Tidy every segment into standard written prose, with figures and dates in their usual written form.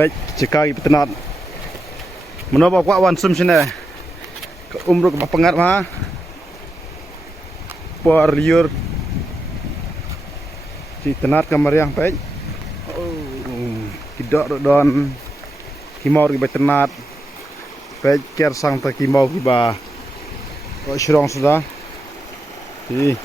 Baik, cekali petenat. Menapa kuat wan sum sini? Umruk pengat mah. Por liur. Si tenat kamar yang baik. Oh, tidak don kimau di tenat. Baik ker sang tak kimau kiba. Oh, serong sudah. Ih.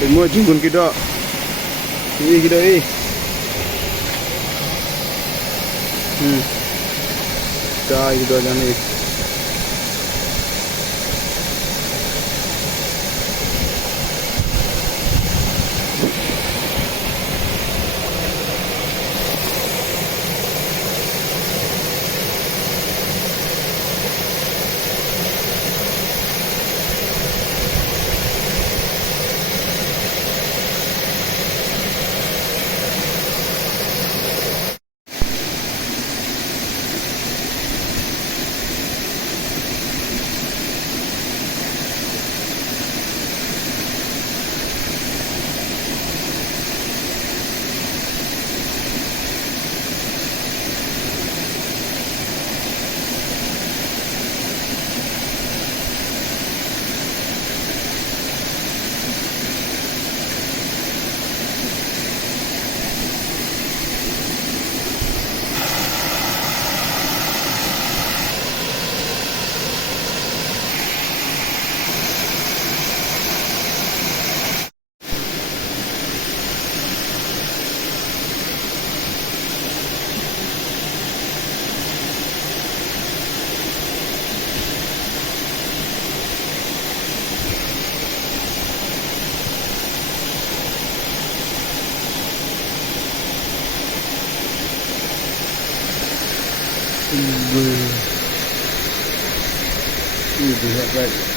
Semua jingkun kita. Ini kita ni. Dah kita dah ni. Ini lihat baik.